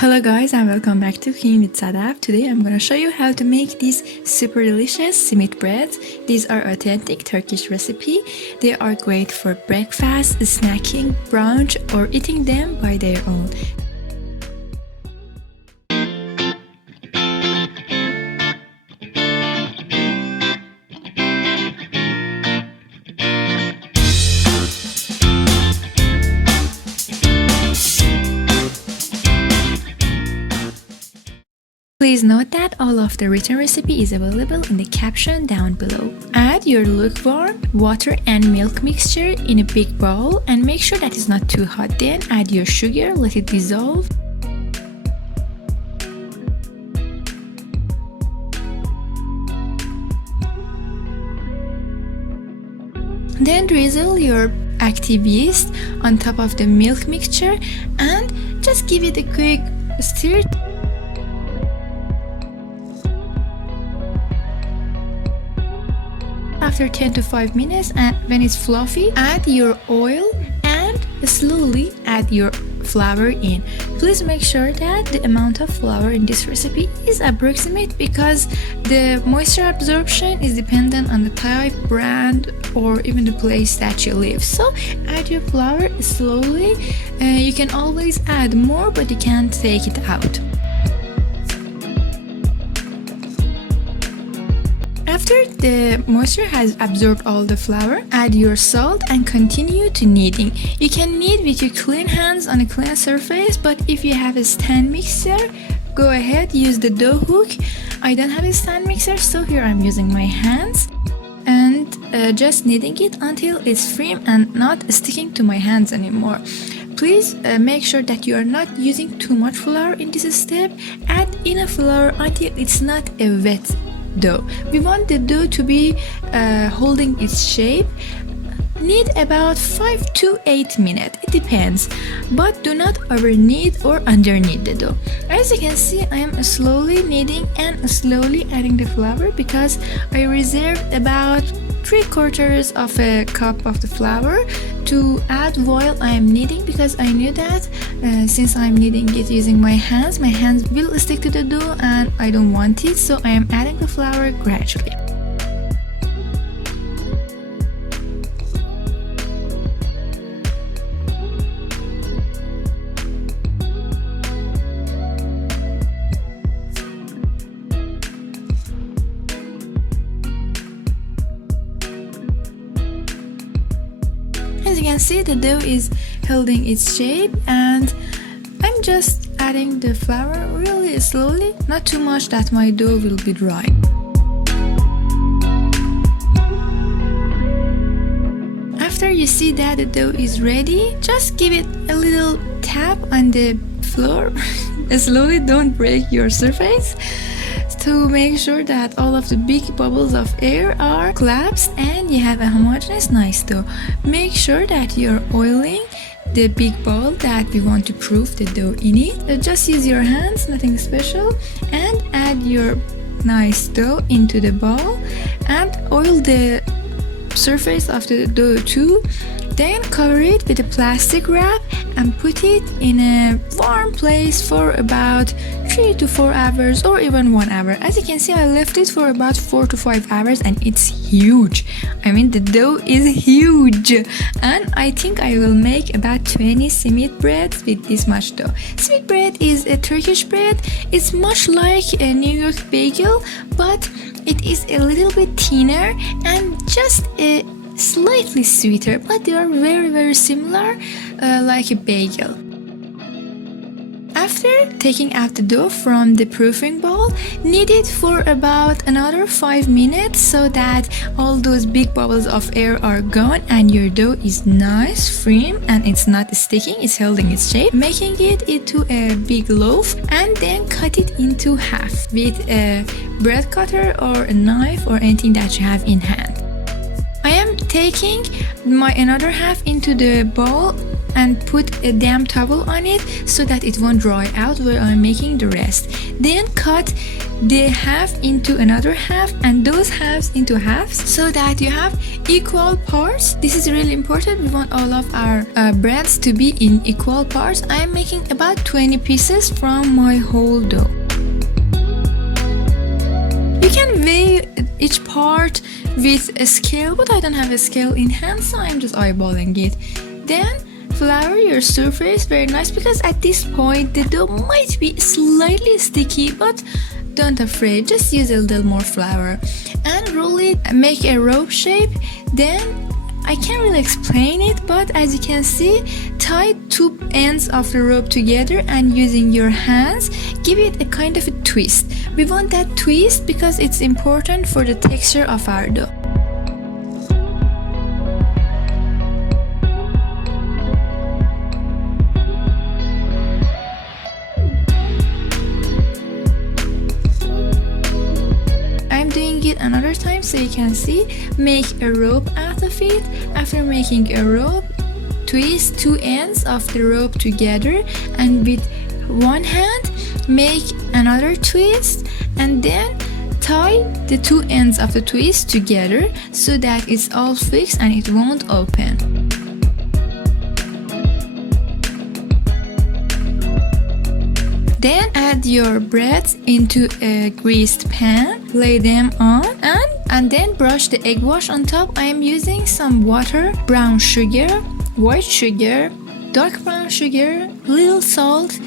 Hello guys and welcome back to Cooking with Sadaf. Today I'm gonna show you how to make these super delicious simit breads. These are authentic Turkish recipe. They are great for breakfast, snacking, brunch or eating them by their own. Please note that all of the written recipe is available in the caption down below. Add your lukewarm water and milk mixture in a big bowl and make sure that it's not too hot. Then add your sugar, let it dissolve. Then drizzle your active yeast on top of the milk mixture and just give it a quick stir. After 10 to 5 minutes, and when it's fluffy, add your oil and slowly add your flour in. Please make sure that the amount of flour in this recipe is approximate because the moisture absorption is dependent on the type, brand or even the place that you live. So add your flour slowly. You can always add more but you can't take it out. After the moisture has absorbed all the flour, add your salt and continue to kneading. You can knead with your clean hands on a clean surface, but if you have a stand mixer, go ahead, use the dough hook. I don't have a stand mixer, so here I'm using my hands and just kneading it until it's firm and not sticking to my hands anymore. Please make sure that you are not using too much flour in this step. Add enough flour until it's not a wet dough. We want the dough to be holding its shape. Knead about 5 to 8 minutes, it depends, but do not over knead or under knead the dough. As you can see, I am slowly kneading and slowly adding the flour because I reserved about 3/4 of a cup of the flour to add while I am kneading, because I knew that since I'm kneading it using my hands will stick to the dough and I don't want it, so I am adding the flour gradually. As you can see, the dough is holding its shape and I'm just adding the flour really slowly, not too much that my dough will be dry. After you see that the dough is ready, just give it a little tap on the floor. Slowly, don't break your surface, to make sure that all of the big bubbles of air are collapsed and you have a homogeneous nice dough. Make sure that you're oiling the big bowl that we want to proof the dough in it. Just use your hands, nothing special, and add your nice dough into the bowl and oil the surface of the dough too. Then cover it with a plastic wrap and put it in a warm place for about 3 to 4 hours or even 1 hour. As you can see, I left it for about 4 to 5 hours and it's huge. I mean, the dough is huge, and I think I will make about 20 simit breads with this much dough. Simit bread is a Turkish bread. It's much like a New York bagel, but it is a little bit thinner and just a slightly sweeter, but they are very similar, like a bagel. After taking out the dough from the proofing bowl, knead it for about another 5 minutes so that all those big bubbles of air are gone and your dough is nice, firm, and it's not sticking, it's holding its shape. Making it into a big loaf and then cut it into half with a bread cutter or a knife or anything that you have in hand. I am taking my another half into the bowl and put a damp towel on it so that it won't dry out while I'm making the rest. Then cut the half into another half and those halves into halves so that you have equal parts. This is really important. We want all of our breads to be in equal parts. I'm making about 20 pieces from my whole dough. You can weigh each part with a scale, but I don't have a scale in hand, so I'm just eyeballing it. Then flour your surface very nice, because at this point the dough might be slightly sticky, but don't afraid, just use a little more flour and roll it, make a rope shape. Then I can't really explain it, but as you can see, tie two ends of the rope together and using your hands give it a kind of a twist. We want that twist because it's important for the texture of our dough. Another time so you can see. Make a rope out of it. After making a rope, twist two ends of the rope together and with one hand make another twist and then tie the two ends of the twist together so that it's all fixed and it won't open. Then add your breads into a greased pan, lay them on and then brush the egg wash on top. I am using some water, brown sugar, white sugar, dark brown sugar, little salt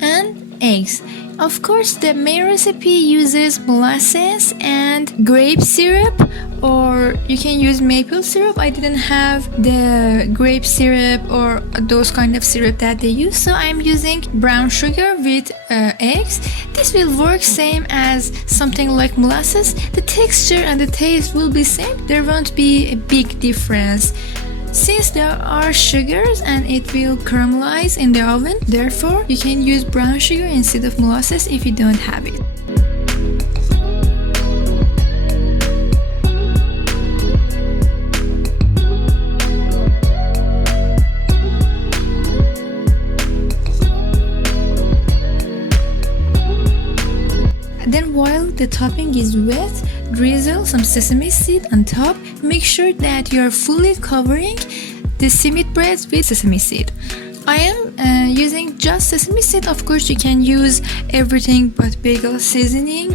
and eggs. Of course, the main recipe uses molasses and grape syrup, or you can use maple syrup. I didn't have the grape syrup or those kind of syrup that they use, so I'm using brown sugar with eggs. This will work same as something like molasses. The texture and the taste will be same. There won't be a big difference, since there are sugars and it will caramelize in the oven. Therefore, you can use brown sugar instead of molasses if you don't have it. Then while the topping is wet, drizzle some sesame seed on top. Make sure that you are fully covering the simit breads with sesame seed. I am using just sesame seed. Of course, you can use everything but bagel seasoning.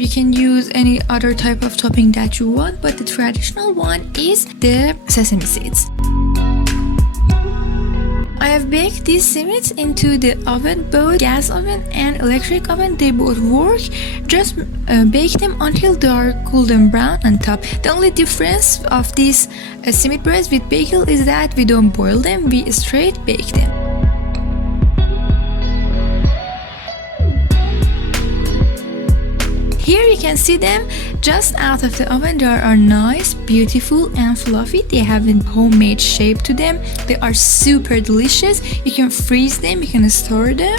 You can use any other type of topping that you want, but the traditional one is the sesame seeds. I have baked these simits into the oven, both gas oven and electric oven. They both work. Just bake them until they are golden brown on top. The only difference of these simit breads with bagel is that we don't boil them, we straight bake them. Here you can see them just out of the oven. They are nice, beautiful and fluffy. They have a homemade shape to them. They are super delicious. You can freeze them, you can store them.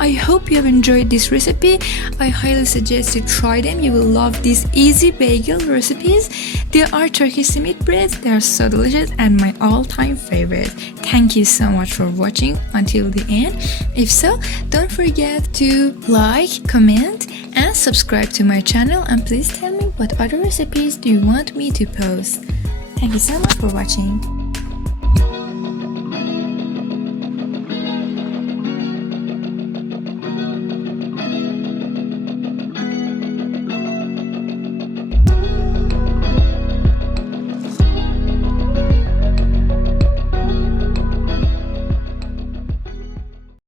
I hope you have enjoyed this recipe. I highly suggest you try them. You will love these easy bagel recipes. They are Turkish simit breads. They are so delicious and my all-time favorite. Thank you so much for watching until the end. If so, don't forget to like, comment and subscribe to my channel, and please tell me what other recipes do you want me to post. Thank you so much for watching.